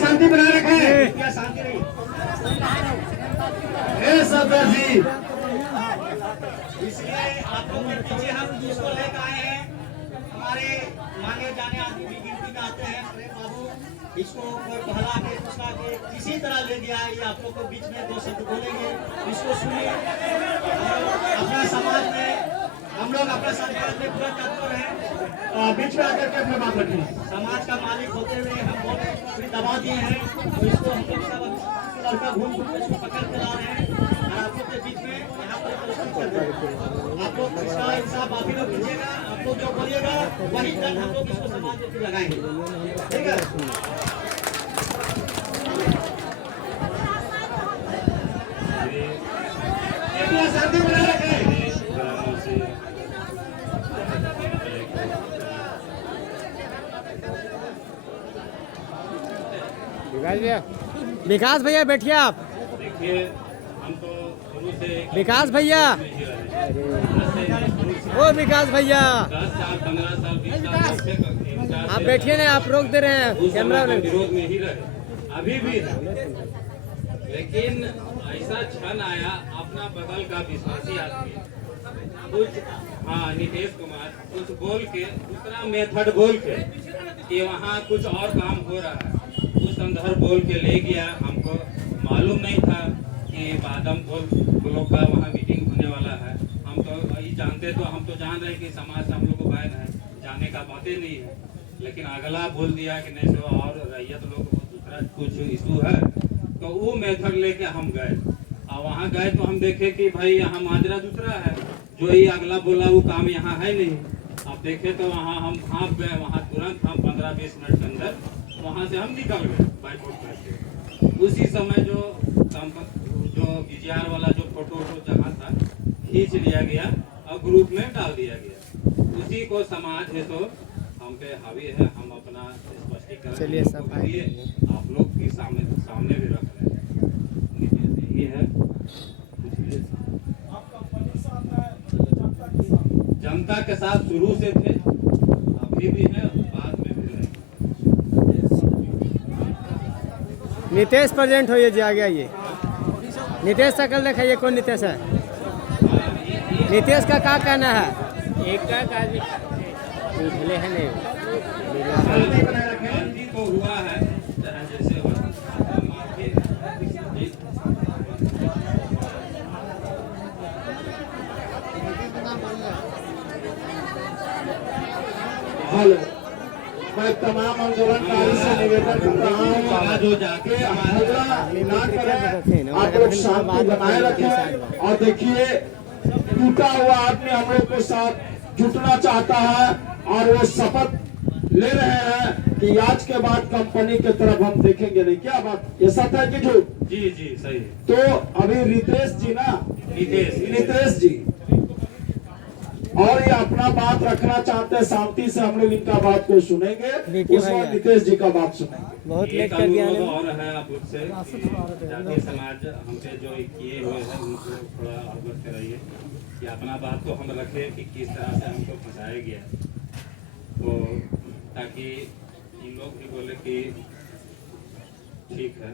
शांति बनाए रखें, क्या शांति नहीं सरदार जी। इसलिए आप लोग के पीछे हम जिसको लेकर आए हैं, हमारे मांगे जाने आदमी भी गिनती में आते हैं। अरे बाबू, इसको कोई बहला के फुसला के किसी तरह ले गया, ये आप लोग को बीच में दो शब्द बोलेंगे, इसको सुनिए। अपना समाज में हम लोग अपने समाज में पूरा तत्पर है, बीच में आकर के अपने बात रखें। समाज का मालिक होते हुए हम बहुत दबा दिए हैं, तो इसको हम लोग सब लड़का घूम इसको पकड़ के ला रहे हैं और आप लोग के बीच में यहाँ पर प्रस्तुत कर रहे हैं। आप लोग इसका इंसाफ आप ही लोग कीजिएगा, आप लोग जो बोलिएगा वही तक हम लोग इसको समाज में लगाएंगे, ठीक है। शांति बनाए रखें। विकास भैया बैठिए आप। देखिए, हम तो शुरू से विकास भैया, ओ विकास भैया 10 साल 15 साल 20 साल से आप बैठिए ना, आप रोक दे रहे हैं कैमरा वाले। विरोध में ही रहे, अभी भी है। लेकिन ऐसा क्षण आया, अपना बगल का विश्वासी आदमी कुछ, हाँ नीतीश कुमार कुछ बोल के, दूसरा मेथड बोल के कि वहाँ कुछ और काम हो रहा है, उस संदर्भ बोल के ले गया। हमको मालूम नहीं था कि बादम लोग का वहाँ मीटिंग होने वाला है। हम तो ये जानते, तो हम तो जान रहे कि समाज से हम लोग को बैन है, जाने का बातें नहीं है। लेकिन अगला बोल दिया कि नहीं सो और रैयत लोग दूसरा कुछ इशू है, तो वो मेथड लेके हम गए। और वहाँ गए तो हम देखे कि भाई यहाँ माजरा दूसरा है, जो ये अगला बोला वो काम यहाँ है नहीं। अब देखे तो वहाँ हम भाग गए, वहाँ तुरंत हम 15-20 मिनट के अंदर वहाँ से हम निकल गए बाइकआउट करके। उसी समय जो बीजीआर वाला जो फोटो जहाँ था खींच लिया गया और ग्रुप में डाल दिया गया, उसी को समाज है तो हम पे हावी है। हम अपना स्पष्टीकरण लिए आप लोग के सामने भी रख रहे हैं, यही है। जनता के साथ शुरू से थे, अभी भी है, बाद में भी रहेंगे। नीतीश प्रेजेंट होइए जी, आ गया ये नीतीश शकल दिखाइए, कौन नीतीश है? नीतीश का क्या कहना है? एक का भले है नहीं तो हुआ है जैसे हेलो, मैं तमाम आंदोलनकारी से निवेदन करता हूँ जो जाके हमारा ना करें, आप लोग शांति बनाए रखें। और देखिए, टूटा हुआ आदमी हम लोग के साथ जुटना चाहता है और वो शपथ ले रहे हैं कि आज के बाद कंपनी की तरफ हम देखेंगे नहीं। क्या बात, ये सच है कि झूठ? जी जी सही है। तो अभी रितेश जी ना, नितेश जी, और ये अपना बात रखना चाहते हैं, शांति से हम लोग इनका बात को सुनेंगे, उसमें नितेश जी का बात सुनेंगे। बहुत लेट कर दिया और है आप उससे जाति समाज हमसे जो किए हुए हैं उनको थोड़ा अवगत कराइए कि अपना बात को हम रखें कि किस तरह से हमको फंसाया गया, तो ताकि इन लोग भी बोले कि ठीक है।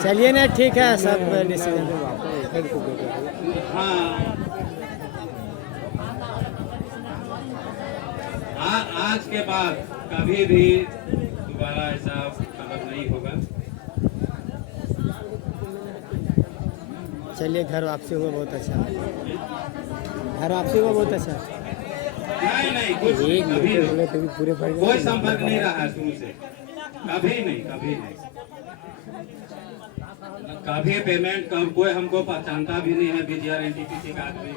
चलिए ना, ठीक है सब डिसीजन। हाँ, आज के बाद कभी भी दोबारा ऐसा खबर नहीं होगा। चलिए, घर वापसी हुआ बहुत अच्छा, घर वापसी हुआ बहुत अच्छा। नहीं कुछ कभी नहीं, कोई संपर्क नहीं रहा है शुरू से, कभी नहीं कभी पेमेंट कोई हमको पहचानता भी नहीं है। बीजीआर एनटीपीसी का आदमी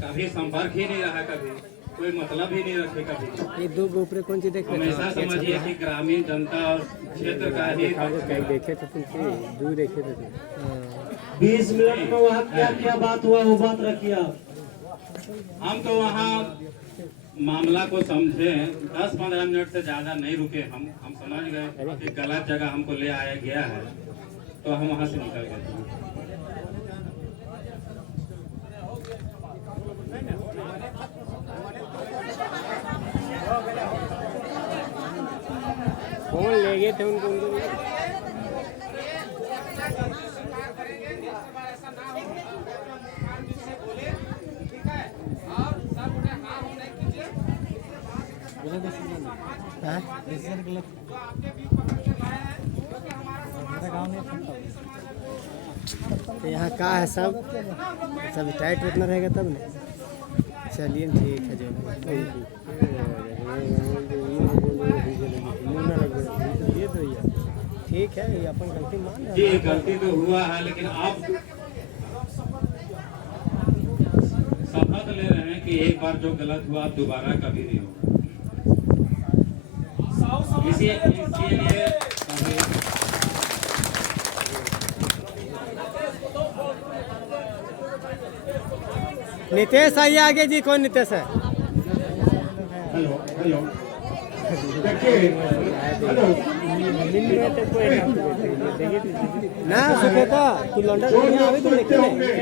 कभी संपर्क ही नहीं रहा, कभी कोई मतलब ही नहीं रखे कभी। ये दो गोपरे कौन सी देख रहे हमेशा समझिए कि ग्रामीण जनता और क्षेत्र का ही देखे थे, तुम दूर देखे थे। 20 मिनट में वहाँ क्या क्या बात हुआ वो बात रखिए आप। हम तो वहाँ मामला को समझे, 10-15 मिनट से ज्यादा नहीं रुके। हम समझ गए कि गलत जगह हमको ले आया गया है, तो हम वहां से निकल गए। फोन ले गए थे उनको तो यहाँ का है सब टाइट उतना रहेगा तब ना। चलिए ठीक है जो ठीक है, ये अपन गलती मान रहे जी, गलती तो हुआ है, लेकिन आप शपथ ले रहे हैं कि एक बार जो गलत हुआ आप दोबारा कभी नहीं हो। इसीलिए नितेश आइए आगे जी। कौन नितेश है? हेलो हेलो देखिए हेलो ना सुखेता तू लंडन जो में लोग आवे तो सोचते देखी होंगे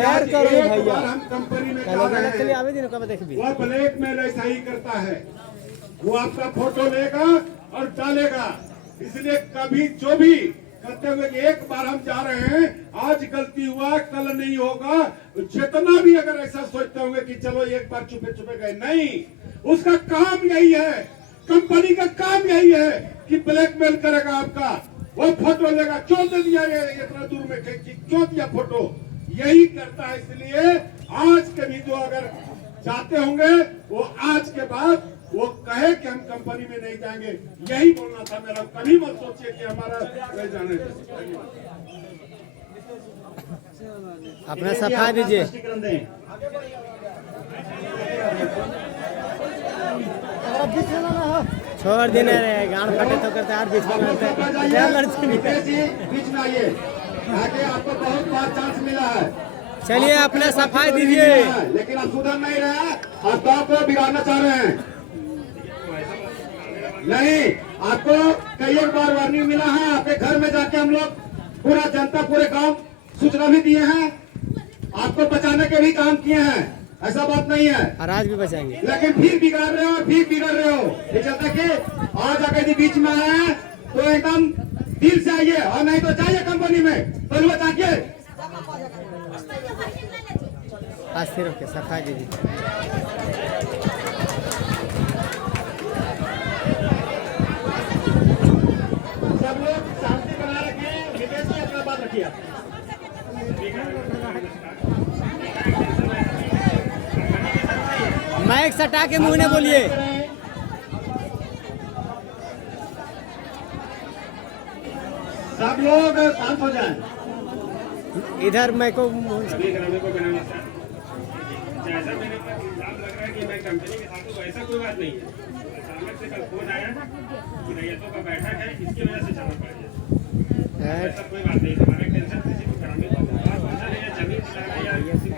यार कि करो एक भैया बार हम कंपनी में कल जा जाने के लिए रहे हैं, आवे दिन कब देखबी। वह ब्लैकमेल ऐसा ही करता है। वो आपका फोटो लेगा और डालेगा। इसलिए कभी जो भी कहते हुए कि एक बार हम जा रहे हैं, आज गलती हुआ कल नहीं होगा, जितना भी अगर ऐसा सोचते होंगे कि चलो एक बार छुपे छुपे गए, नहीं, उसका काम यही है, कंपनी का काम यही है कि ब्लैकमेल करेगा आपका। वो फोटो लेगा, क्यों दे दिया ये इतना दूर में क्यों दिया फोटो, यही करता है। इसलिए आज के भी जो अगर जाते होंगे वो आज के बाद वो कहे कि हम कंपनी में नहीं जाएंगे, यही बोलना था मेरा। कभी मत सोचिए कि हमारा रह जाने दे। अपना सफा दीजिए। स्पष्टीकरण दें। छोड़ देने रहे गाड़ फटे तो करते यार बीच में बीच में आइए, आगे आपको बहुत बार चांस मिला है। चलिए अपना सफाई दीजिए। लेकिन आप सुधर नहीं रहे हैं, आप गाँव को बिगाड़ना चाह रहे हैं। नहीं, आपको कई एक बार वार्निंग मिला है। आपके घर में जाके हम लोग पूरा जनता पूरे गांव सूचना भी दिए हैं, आपको बचाने के भी काम किए हैं, ऐसा बात नहीं है। और आज भी बचाएंगे। लेकिन फिर बिगाड़ रहे हो, फिर बिगड़ रहे हो। ये चलता कि आज अगर यदि बीच में आए हैं तो एकदम दिल से आइए, और नहीं तो जाइए कंपनी में, पहले बताइए। आज सिर ओके सफाई दीजिए। सब लोग शांति बना रखें। नितेश जी अपना बात रखिए। माइक सटा के मुंह ने बोलिए। सब लोग शांत हो जाएं। इधर मैं को जैसा मेरे ऊपर इल्जाम लग रहा है कि मैं कंपनी के साथ हूँ, ऐसा कोई बात नहीं है। अचानक से कल फोन आया कि रैयतों का बैठक है, इसकी वजह से जाना पड़ गया। ऐसा कोई बात नहीं। हमारा टेंशन किसी को ग्रामीण बात वजह नहीं है, जमीन दिलाना या किसी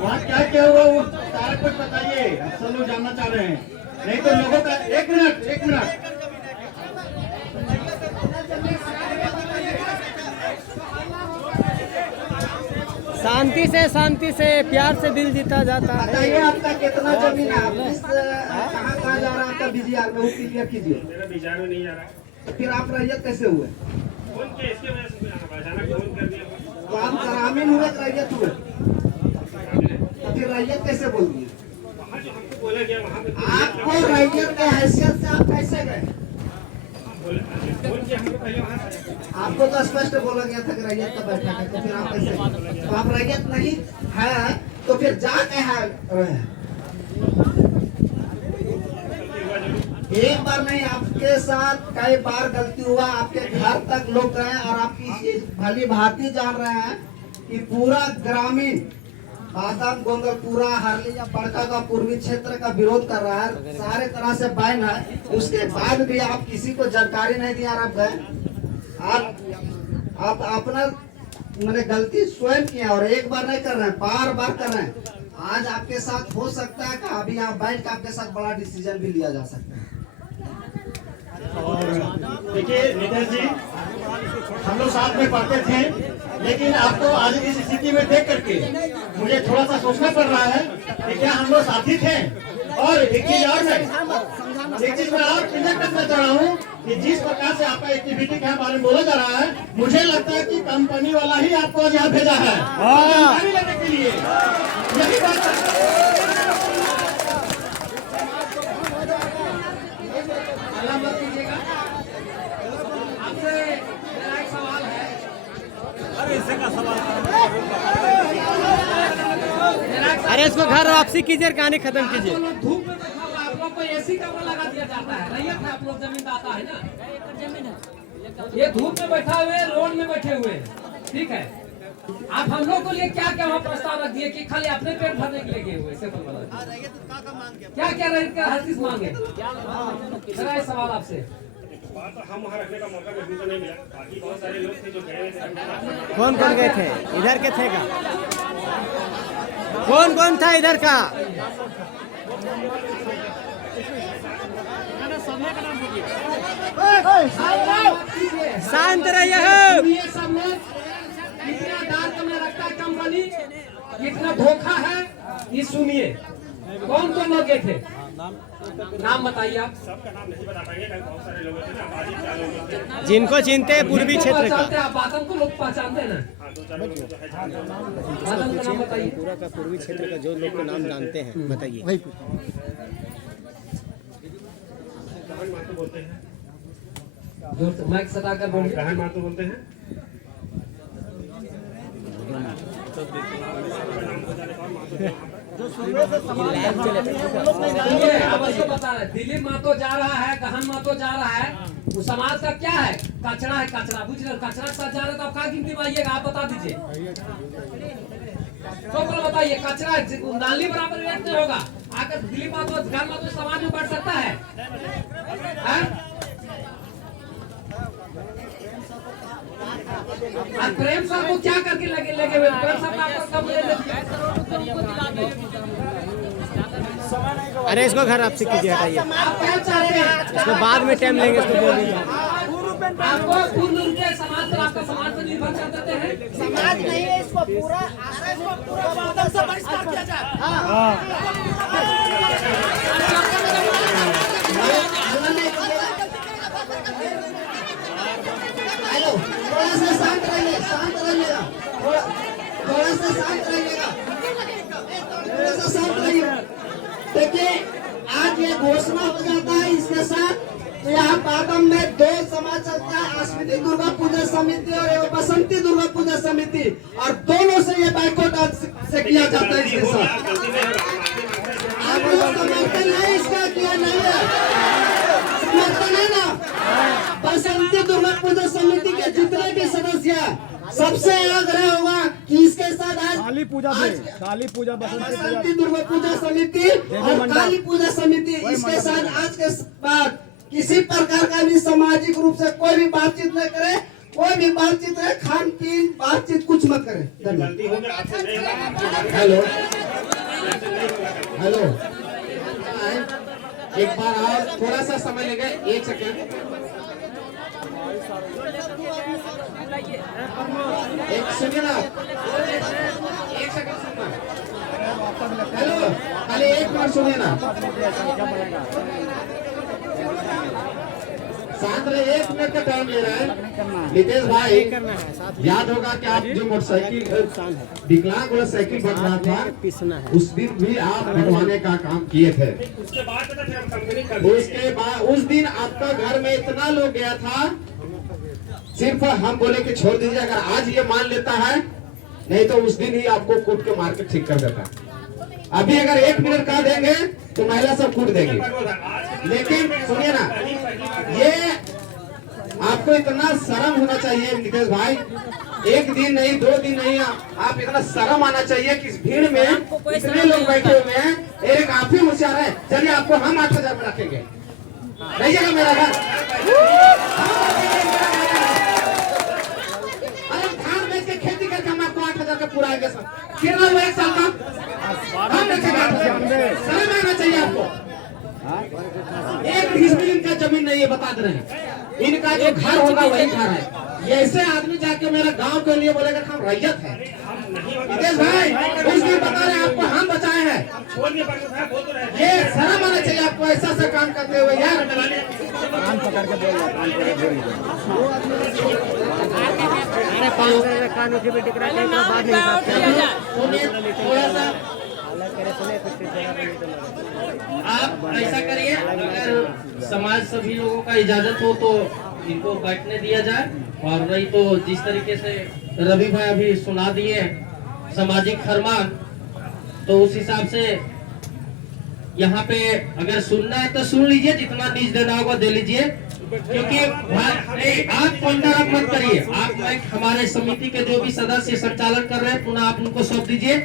वहाँ क्या हुआ वो सारा कुछ बताइए। सब लोग जानना चाह रहे हैं, नहीं तो लोगों का। एक मिनट शांति से प्यार से दिल जीता जाता है। बताइए आपका कितना जमीन है, आप किस कहाँ जा रहा है आपका बीजीआर में, वो क्लियर कीजिए। मेरा विचार में नहीं आ रहा। तो फिर आप रैयत कैसे हुए? फोन किया इसकी वजह से अचानक फोन कर दिया। तो आप ग्रामीण हुए तो रैयत हुए, तो फिर रैयत कैसे बोल दिए? वहाँ जो हमको बोला गया वहाँ पे आपको रैयत के हैसियत से आप कैसे गए? फोन किया हमको पहले वहाँ से। आपको तो स्पष्ट बोला गया था कि रैयत का बैठक है, तो फिर आप कैसे गए? तो आप रैयत नहीं है तो फिर जा के है रहे। एक बार नहीं, आपके साथ कई बार गलती हुआ। आपके घर तक लोग गए और आपकी भली भांति जान रहे हैं कि पूरा ग्रामीण बादाम गोंगल पूरा हरली या बड़का का पूर्वी क्षेत्र का विरोध कर रहा है, सारे तरह से बैन है। उसके बाद भी आप किसी को जानकारी नहीं दिया और आप गए। आप अपना मैंने गलती स्वयं किया और एक बार नहीं कर रहे हैं, बार बार कर रहे हैं। आज आपके साथ हो सकता है कि अभी यहाँ बैठ के आपके साथ बड़ा डिसीजन भी लिया जा सकता है। देखिए नितेश जी, हम लोग साथ में पढ़ते थे, लेकिन आपको आज इस स्थिति में देख करके मुझे थोड़ा सा सोचना पड़ रहा है कि क्या हम लोग साथी थे। और एक चीज और मैं और क्लियर करना चाह रहा हूँ कि जिस प्रकार से आपका एक्टिविटी के बारे में बोला जा रहा है, मुझे लगता है कि कंपनी वाला ही आपको आज यहाँ भेजा है जानकारी लेने के लिए। यही बात आपसे मेरा एक सवाल है। अरे इसको घर वापसी कीजिए, कहानी खत्म कीजिए। धूप में बैठा हुआ आप लोग को एसी कमरा लगा दिया जाता है, रैयत है आप लोग, जमीनदाता है ना। ये धूप में बैठा हुए, रोड में बैठे हुए, ठीक है। आप हम लोग को लिए क्या क्या वहाँ प्रस्ताव रख दिए कि खाली अपने पेट भरने के लिए गए हुए, सिंपल वाला क्या क्या रैयत का हर चीज मांगे। मेरा ये सवाल आपसे। हम वहाँ रखने का मौका महसूस नहीं मिला, बाकी बहुत सारे लोग थे जो गए थे। कौन कौन गए थे? इधर के थे का? कौन कौन था इधर का? शांत रहिए हो। ये सब लोग कितना डार्क में रखता है कंपनी, कितना धोखा है, ये सुनिए। कौन कौन लोग गए थे, नाम बताइए आप। सबका नाम नहीं बता पाएंगे, बहुत सारे लोग थे ना, बाजी 4 लोग थे। जिनको चिनते हैं पूर्वी क्षेत्र का, आप बातों को लोग पहचानते हैं ना। हाँ, 2-4 लोग जो है जानते हैं। बातों का नाम बताइए। पूरा का पूर्वी क्षेत्र का जो लोग नाम जानते हैं बताइए। गहन मातो बोलते हैं, जोर से माइक सटा कर बोलिए। गहन मातो बोलते हैं। ये आप इसको बता रहे, दिलीप मातो जा रहा है, गहन मातो जा रहा है, वो समाज का क्या है? कचरा है, कचरा। बुझ रहे, कचरा के साथ जा रहे तो आप क्या गिनती में आइएगा, आप बता दीजिए। तो बताइए, कचरा है, नाली बराबर रेट नहीं होगा। आकर दिलीप मातो, गहन मातो समाज में बढ़ सकता है? प्रेम साहब को क्या करके लगे हुए? प्रेम साहब आपको कब अरे इसको घर वापसी कीजिए, हटाइए। आप क्या चाहते हैं? इसको बाद में टाइम लेंगे, इसको बोल दीजिए। आपको पूर्ण रूप से समाज पर, आपका समाज पर निर्भर कर देते हैं। समाज नहीं है, इसको पूरा पूरा से बहिष्कार किया जाए। हेलो, थोड़ा सा शांत रहिए, शांत रहिएगा, थोड़ा सा शांत रहिएगा, थोड़ा सा शांत रहिए। देखिए, आज ये घोषणा हो जाता है, इसके साथ यहाँ पादम में 2 समाज चलता है, अश्विनी दुर्गा पूजा समिति और बसंती दुर्गा पूजा समिति, और दोनों से ये बाइकआउट से किया जाता है। इसके साथ आप लोग समर्थन है इसका, किया नहीं है? समर्थन है ना? बसंती दुर्गा पूजा समिति के जितने भी सदस्य हैं, सबसे आग्रह होगा कि इसके साथ आज काली पूजा बसंती दुर्गा पूजा समिति और काली पूजा समिति, इसके साथ आज के बाद किसी प्रकार का भी सामाजिक रूप से कोई भी बातचीत न करे, कोई भी बातचीत रहे, खान पीन बातचीत कुछ मत करे। गलती हो गई आपसे नहीं होगा। हेलो हेलो, एक बार और थोड़ा सा समय लेंगे, 1 सेकंड, एक सुनिए ना, 1 सेकंड सुनना। हेलो, खाली 1 मिनट सुनिए ना, शांत रहे, 1 मिनट का टाइम ले रहे हैं। नितेश भाई, याद होगा कि आप जो मोटरसाइकिल विकलांग वाला साइकिल बन रहा था, उस दिन भी आप बनवाने का काम किए थे। उसके बाद पता चला कंपनी कर, उसके बाद उस दिन आपका घर में इतना लोग गया था, सिर्फ हम बोले कि छोड़ दीजिए, अगर आज ये मान लेता है, नहीं तो उस दिन ही आपको कूट के मार के ठीक कर देता। अभी अगर 1 मिनट का देंगे तो महिला सब कूट देंगे। लेकिन सुनिए ना, ये आपको इतना शर्म होना चाहिए नितेश भाई, 1 दिन नहीं, 2 दिन नहीं, आप इतना शर्म आना चाहिए कि इस भीड़ में इतने लोग बैठे हुए हैं, एक आप ही होशियार है। चलिए, आपको हम 8,000 में रखेंगे, रहिएगा मेरा घर। अरे धान बेच के खेती फिर ना वो 1 साल का काम शर्म आना चाहिए आपको। 1 बीस भी इनका जमीन नहीं है, बता दे रहे हैं। इनका जो घर होगा वही घर है। ऐसे आदमी जाके मेरा गांव के लिए बोलेगा हम रैयत है। नितेश भाई उस दिन बता रहे आपको हम बचाए हैं, ये शर्म आना चाहिए आपको ऐसा सा काम करते हुए यार। कान पकड़ के बोल रहा कान उठी भी टिक रहा है, बात नहीं थोड़ा सा आप ऐसा करिए, अगर समाज सभी लोगों का इजाजत हो तो इनको बैठने दिया जाए, और नहीं तो जिस तरीके से रवि भाई अभी सुना दिए सामाजिक फरमान, तो उस हिसाब से यहाँ पे अगर सुनना है तो सुन लीजिए, जितना नीच देना होगा दे लीजिए, क्योंकि आप कॉन्ट्रैक्ट मत करिए। आप हमारे समिति के जो भी सदस्य संचालन कर रहे हैं पुनः आप उनको सौंप दीजिए,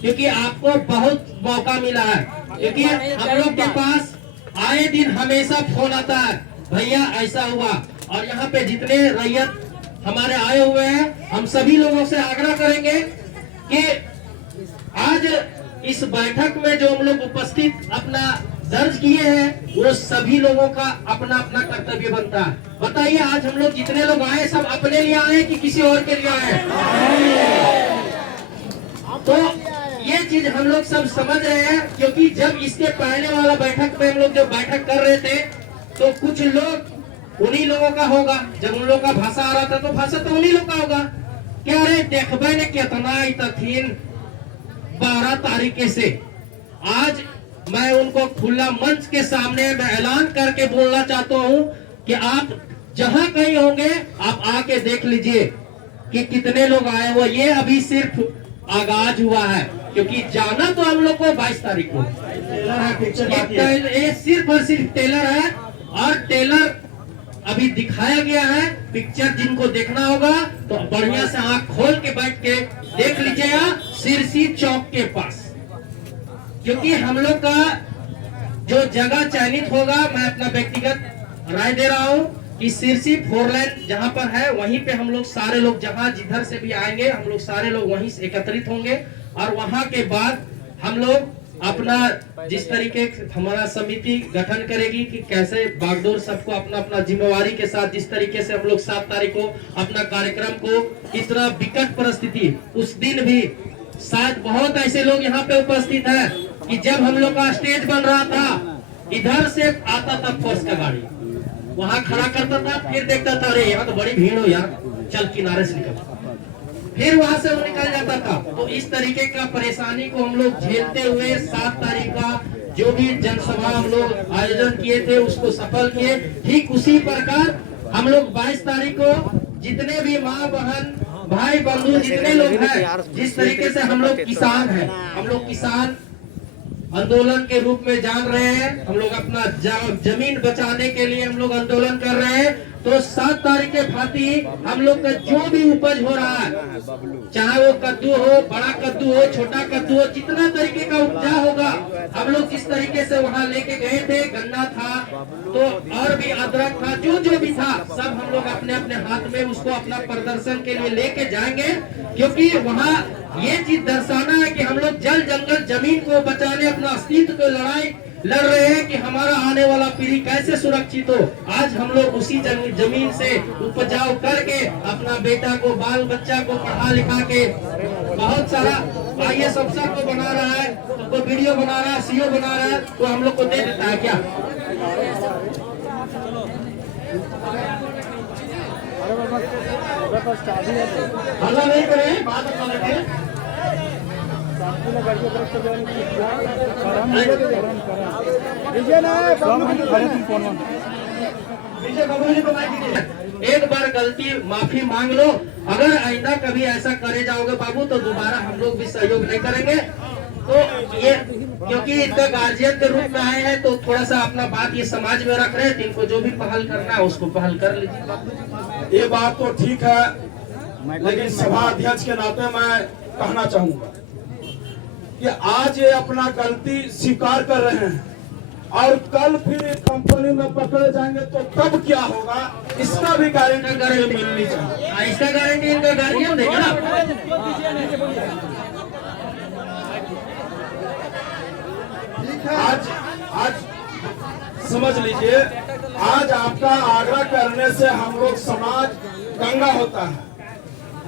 क्योंकि आपको बहुत मौका मिला है। क्योंकि हम लोग के पास आए दिन हमेशा फोन आता है, भैया ऐसा हुआ, और यहाँ पे जितने रैयत हमारे आए हुए हैं हम सभी लोगों से आग्रह करेंगे कि आज इस बैठक में जो हम लोग उपस्थित अपना दर्ज किए हैं वो सभी लोगों का अपना अपना कर्तव्य बनता है। बताइए आज हम लोग जितने लोग आए सब अपने लिए आए कि किसी और के लिए आए? तो ये चीज हम लोग सब समझ रहे हैं, क्योंकि जब इसके पहले वाला बैठक में हम लोग जब बैठक कर रहे थे तो कुछ लोग उन्हीं लोगों का होगा, जब उन लोगों का भाषा आ रहा था तो भाषा तो उन्हीं लोग का होगा। क्या रे देखबे ने कितना तथीन 12 तारीख से आज मैं उनको खुला मंच के सामने मैं ऐलान करके बोलना चाहता हूं कि आप जहां कहीं होंगे आप आके देख लीजिए कि कितने लोग आए हुए। ये अभी सिर्फ आगाज हुआ है, क्योंकि जाना तो हम लोग को 22 तारीख को ये सिर्फ और सिर्फ टेलर है, और टेलर अभी दिखाया गया है। पिक्चर जिनको देखना होगा तो बढ़िया से आंख खोल के बैठ के देख लीजिएगा सिरसी चौक के पास, क्योंकि हम लोग का जो जगह चयनित होगा, मैं अपना व्यक्तिगत राय दे रहा हूं कि सिरसी 4 लाइन जहां पर है वहीं पे हम लोग सारे लोग जहां जिधर से भी आएंगे हम लोग सारे लोग वहीं से एकत्रित होंगे, और वहां के बाद हम लोग अपना जिस तरीके हमारा समिति गठन करेगी कि कैसे बागडोर सबको अपना अपना जिम्मेवारी के साथ जिस तरीके से हम लोग 7 तारीख को अपना कार्यक्रम को, इतना विकट परिस्थिति उस दिन भी शायद बहुत ऐसे लोग यहाँ पे उपस्थित है कि जब हम लोग का स्टेज बन रहा था इधर से आता था फोर्स का गाड़ी, वहां खड़ा करता था, फिर देखता था अरे यहाँ तो बड़ी भीड़ हो यार, चल किनारे से निकल, फिर वहां से वो निकल जाता था। तो इस तरीके का परेशानी को हम लोग झेलते हुए 7 तारीख का जो भी जनसभा हम लोग आयोजन किए थे उसको सफल किए। ठीक उसी प्रकार हम लोग 22 तारीख को जितने भी माँ बहन भाई बंधु जितने लोग हैं, जिस तरीके से हम लोग किसान हैं, हम लोग किसान आंदोलन के रूप में जान रहे हैं, हम लोग अपना जमीन बचाने के लिए हम लोग आंदोलन कर रहे हैं। तो 7 तारीख के भांति हम लोग का जो भी उपज हो रहा है, चाहे वो कद्दू हो, बड़ा कद्दू हो, छोटा कद्दू हो, जितना तरीके का उपजा होगा हम लोग जिस तरीके से वहाँ लेके गए थे, गन्ना था तो और भी अदरक था, जो भी था सब हम लोग अपने अपने हाथ में उसको अपना प्रदर्शन के लिए लेके जाएंगे, क्योंकि वहाँ ये चीज दर्शाना है कि हम लोग जल जंगल जमीन को बचाने अपना अस्तित्व को लड़ाई लड़ रहे हैं कि हमारा आने वाला पीढ़ी कैसे सुरक्षित हो। आज हम लोग उसी जमीन से उपजाऊ करके अपना बेटा को बाल बच्चा को पढ़ा लिखा के बहुत सारा IAS अफसर को बना रहा है, तो कोई वीडियो बना रहा है, CO बना रहा है, तो हम लोग को दे देता है क्या? हल्ला नहीं करें, बात अपना रखें। एक बार गलती माफी मांग लो, अगर आइंदा कभी ऐसा करे जाओगे बाबू तो दोबारा हम लोग भी सहयोग नहीं करेंगे। तो ये क्योंकि इनका गार्जियन के रूप में आए हैं तो थोड़ा सा अपना बात ये समाज में रख रहे हैं, इनको जो भी पहल करना है उसको पहल कर लीजिए। ये बात तो ठीक है, लेकिन सभा अध्यक्ष के नाते मैं कहना चाहूंगा कि आज ये अपना गलती स्वीकार कर रहे हैं और कल फिर कंपनी में पकड़े जाएंगे तो तब क्या होगा, इसका भी गारंटी मिलनी चाहिए। इसका गारंटी इनका गार्जियन देगा ना। आज आज समझ लीजिए, आज आपका आग्रह करने से हम लोग समाज गंगा होता है,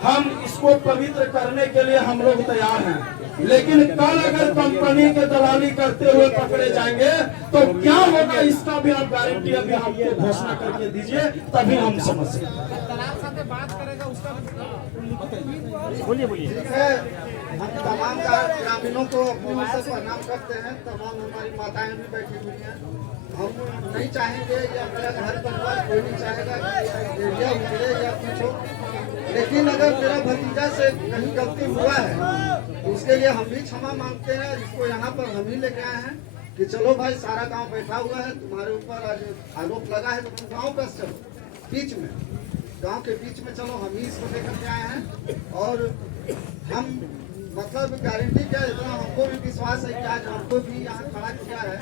हम इसको पवित्र करने के लिए हम लोग तैयार हैं। लेकिन कल अगर कंपनी के दलाली करते हुए पकड़े जाएंगे तो क्या होगा, इसका भी आप गारंटी अभी हमको घोषणा करके दीजिए, तभी हम समझ सकते हैं। ठीक है, हम तमाम ग्रामीणों को अपनी ओर से प्रणाम करते हैं। तमाम हमारी माताएं भी बैठी हुई हैं। हम नहीं चाहेंगे या मेरा घर परिवार कोई नहीं चाहेगा कि एरिया उजड़े या कुछ हो, लेकिन अगर मेरा भतीजा से कहीं गलती हुआ है तो उसके लिए हम भी क्षमा मांगते हैं। इसको यहाँ पर हम ही लेके आए हैं कि चलो भाई, सारा गांव बैठा हुआ है, तुम्हारे ऊपर आज आरोप लगा है, तो तुम गाँव पर चलो, बीच में, गांव के बीच में चलो। हम ही इसको लेकर के आए हैं और हम मतलब गारंटी क्या, इतना हमको भी विश्वास है कि आज हमको भी यहाँ खड़ा किया है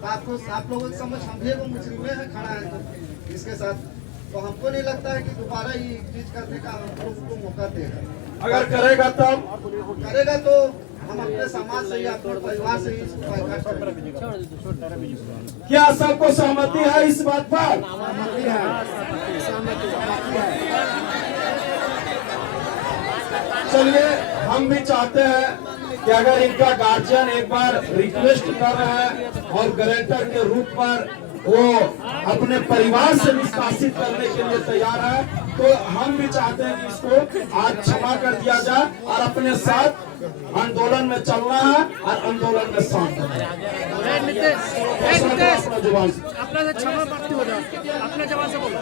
तो आपको, आप लोगों के समझ हम भी एगो मुजरिमे है खड़ा है तो इसके साथ, तो हमको नहीं लगता है कि दोबारा ये चीज करने का हम लोग को मौका देगा। अगर करेगा तब करेगा तो हम अपने समाज से या अपने परिवार से ही इसको बाइकाट करेंगे। क्या सबको सहमति है इस बात पर? चलिए, हम भी चाहते हैं कि अगर इनका गार्जियन एक बार रिक्वेस्ट कर रहा है और गारंटर के रूप पर वो अपने परिवार से निष्कासित करने के लिए तैयार है, तो हम भी चाहते हैं कि इसको आज क्षमा कर दिया जाए और अपने साथ आंदोलन में चलना है और आंदोलन में साथ अपना जुबान से अपना क्षमा प्राप्ति हो जाए, अपने जवान से बोलो।